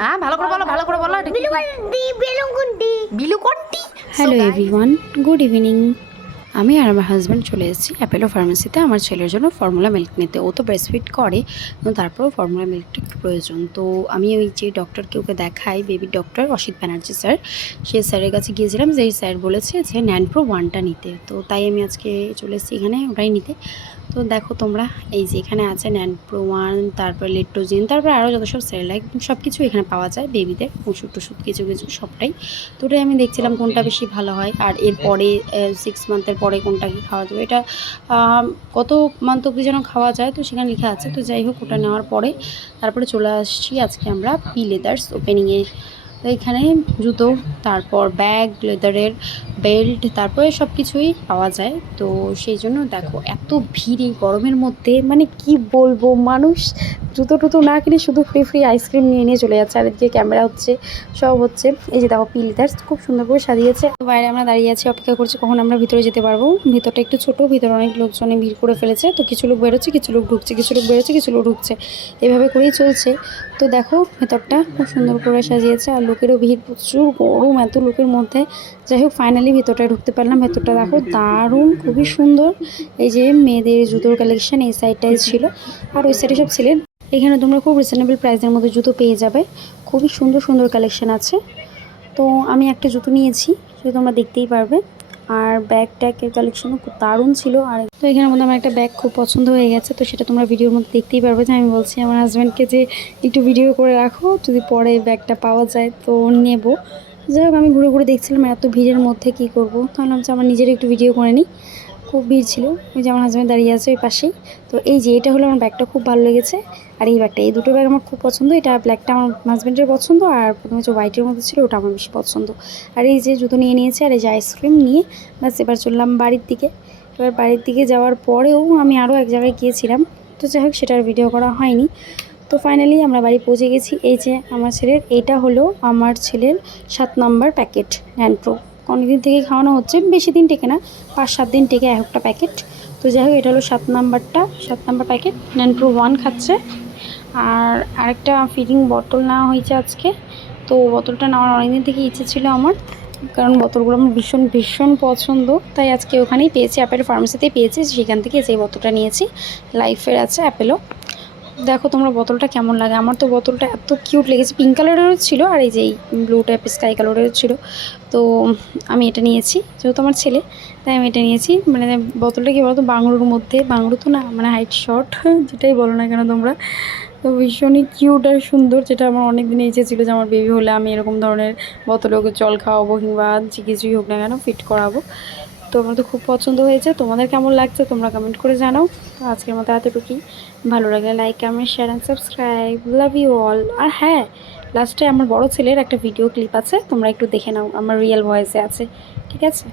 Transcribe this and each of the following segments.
হ্যাঁ ভালো করে বলো, ভালো করে বলো। বিলুকন্টি। Hello everyone, good evening. আমি আর আমার হাজব্যান্ড চলে এসেছি অ্যাপেলো ফার্মেসিতে আমার ছেলের জন্য ফর্মুলা মিল্ক নিতে। ও তো ব্রেস্টফিড করে, এবং তারপরেও ফর্মুলা মিল্কটা একটু প্রয়োজন। তো আমি ওই যে ডক্টরকে ওকে দেখাই, baby doctor Asit Banerjee sir, সেই স্যারের কাছে গিয়েছিলাম। যেই স্যার বলেছে যে ন্যানপ্রো 1টা নিতে, তো তাই আমি আজকে চলে এসেছি এখানে ওটাই নিতে। তো দেখো তোমরা, এই যে এখানে আছে ন্যানপ্রো 1, তারপর লেট্রোজিন, তারপর আরও যত সব সেরেলাক সব কিছু এখানে পাওয়া যায় বেবিদের, ওষুধ টষুধ কিছু কিছু সবটাই। তো ওটাই আমি দেখছিলাম কোনটা বেশি ভালো হয়, আর এরপরে 6 মান্থের পরে কোনটা কি খাওয়া যাবে। এটা কত মান্থ অবধি যেন খাওয়া যায়, তো সেখানে লেখা আছে। তো যাই হোক, ওটা নেওয়ার পরে তারপরে চলে আসছি আজকে আমরা পি লেদার্স ওপেনিংয়ে। তো এখানে জুতো, তারপর ব্যাগ, লেদারের বেল্ট, তারপরে সব কিছুই পাওয়া যায়। তো সেই জন্য দেখো এত ভিড় এই গরমের মধ্যে, মানে কি বলবো, মানুষ জুতো টুতো না কিনে শুধু ফ্রি ফ্রি আইসক্রিম নিয়ে নিয়ে চলে যাচ্ছে। আর এদিকে ক্যামেরা হচ্ছে, সব হচ্ছে। এই যে দেখো পি লেদার্স খুব সুন্দর করে সাজিয়েছে। বাইরে আমরা দাঁড়িয়ে আছি, অপেক্ষা করছি কখন আমরা ভিতরে যেতে পারবো। ভিতরটা একটু ছোট, ভিতরে অনেক লোকজনে ভিড় করে ফেলেছে। তো কিছু লোক বেরোচ্ছে, কিছু লোক ঢুকছে, কিছু লোক বেরোচ্ছে, কিছু লোক ঢুকছে, এভাবে করেই চলছে। তো দেখো ভেতরটা খুব সুন্দর করে সাজিয়েছে, আর লোকেরও ভিড় প্রচুর, গরম এত লোকের মধ্যে। যাই হোক ফাইনালি ভেতরটায় ঢুকতে পারলাম। ভেতরটা দেখো দারুণ, খুবই সুন্দর। এই যে মেয়েদের জুতোর কালেকশন এই সাইডটাই ছিল, আর ওই সাইডে সব ছিলেন। এখানে তোমরা খুব রিজনেবল প্রাইসের মধ্যে জুতো পেয়ে যাবে, খুবই সুন্দর সুন্দর কালেকশন আছে। তো আমি একটা জুতো নিয়েছি, সেটা তোমরা দেখতেই পারবে। আর ব্যাগ ট্যাগের কালেকশনও খুব দারুণ ছিল। আর তো এখানের মধ্যে আমার একটা ব্যাগ খুব পছন্দ হয়ে গেছে, তো সেটা তোমরা ভিডিওর মধ্যে দেখতেই পারবে। যে আমি বলছি আমার হাজব্যান্ডকে যে একটু ভিডিও করে রাখো, যদি পরে ব্যাগটা পাওয়া যায় তো নেব। যাই হোক আমি ঘুরে ঘুরে দেখছিলাম এত ভিড়ের মধ্যে কি করব, তাহলে হচ্ছে আমার নিজের একটু ভিডিও করে নিই। খুব ভিড় ছিল, ওই যে আমার হাজব্যান্ড দাঁড়িয়ে আছে ওই পাশেই। তো এই যে এটা হলো আমার ব্যাগটা, খুব ভালো লেগেছে। আর এই ব্যাগটা, এই দুটো ব্যাগ আমার খুব পছন্দ। এটা ব্ল্যাকটা আমার হাজব্যান্ডের পছন্দ, আর প্রথমে যে হোয়াইটের মধ্যে ছিল ওটা আমার বেশি পছন্দ। আর এই যে জুতো নিয়ে নিয়েছে, আর এই যে আইসক্রিম নিয়ে ব্যাস এবার চললাম বাড়ির দিকে। এবার বাড়ির দিকে যাওয়ার পরেও আমি আরও এক জায়গায় গিয়েছিলাম, তো যাই হোক সেটার ভিডিও করা হয়নি। তো ফাইনালি আমরা বাড়ি পৌঁছে গেছি। এই যে আমার ছেলের, এইটা হলো আমার ছেলের 7 নম্বর প্যাকেট ন্যানপ্রো। অনেকদিন থেকে খাওয়ানো হচ্ছে, বেশি দিন টেকে না, 5-7 দিন টেকে একটা প্যাকেট। তো যাই হোক এটা হলো 7 নাম্বার প্যাকেট ন্যানপ্রো 1 খাচ্ছে। আর আরেকটা ফিডিং বোতল নেওয়া হয়েছে আজকে। তো বোতলটা নেওয়ার অনেকদিন থেকে ইচ্ছে ছিল আমার, কারণ বোতলগুলো আমার ভীষণ ভীষণ পছন্দ। তাই আজকে ওখানেই পেয়েছি, অ্যাপেলো ফার্মেসিতেই পেয়েছি, সেখান থেকে যে বোতলটা নিয়েছি। লাইফের আছে অ্যাপেলো। দেখো তোমরা বোতলটা কেমন লাগে। আমার তো বোতলটা এত কিউট লেগেছে, পিঙ্ক কালারেরও ছিল, আর এই যে ব্লু টাইপের স্কাই কালারেরও ছিল। তো আমি এটা নিয়েছি, যেহেতু আমার ছেলে তাই আমি এটা নিয়েছি। মানে বোতলটা কী বলতো, বাংলুর মধ্যে, বাংলু তো না, মানে হাইট শর্ট, যেটাই বলো না কেন তোমরা। তো ভীষণই কিউট আর সুন্দর, যেটা আমার অনেক দিন ইচ্ছে ছিল যে আমার বেবি হলে আমি এরকম ধরনের বোতলে ওকে জল খাওয়াবো, কিংবা যে কিছুই হোক না কেন ফিট করাবো। তো আমার তো খুব পছন্দ হয়েছে। তোমাদের কেমন লাগছে তোমরা কমেন্ট করে জানাও। তো আজকের মতো এতটুকুই। ভালো লাগলে like, comment, share and subscribe. Love you all. আর হ্যাঁ, লাস্টে আমার বড় ছেলের একটা ভিডিও ক্লিপ আছে, তোমরা একটু দেখে নাও, আমার রিয়েল ভয়েসে আছে, ঠিক আছে।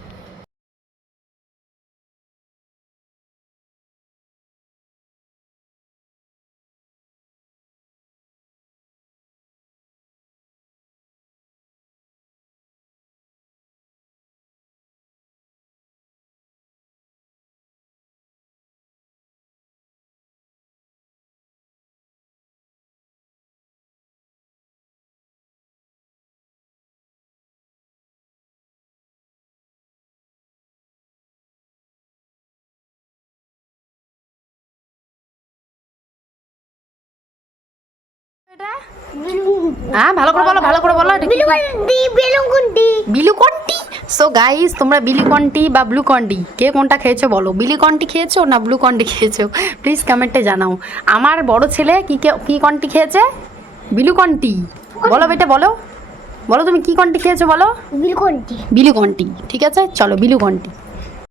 হ্যাঁ ভালো করে বলো, ভালো করে বলো। বিলুকন্টি। সো গাইস, তোমরা বিলুকন্টি বা ব্লুকন্টি কে কোনটা খেয়েছো বলো। বিলুকন্টি খেয়েছো না ব্লুকন্টি খেয়েছো, প্লিজ কমেন্টে জানাও। আমার বড় ছেলে কি কন্টি খেয়েছে? বিলুকন্টি। বলো বেটা, বলো বলো তুমি কি কন্টি খেয়েছো বলো। বিলুকন্টি। বিলুকন্টি, ঠিক আছে, চলো বিলুকন্টি।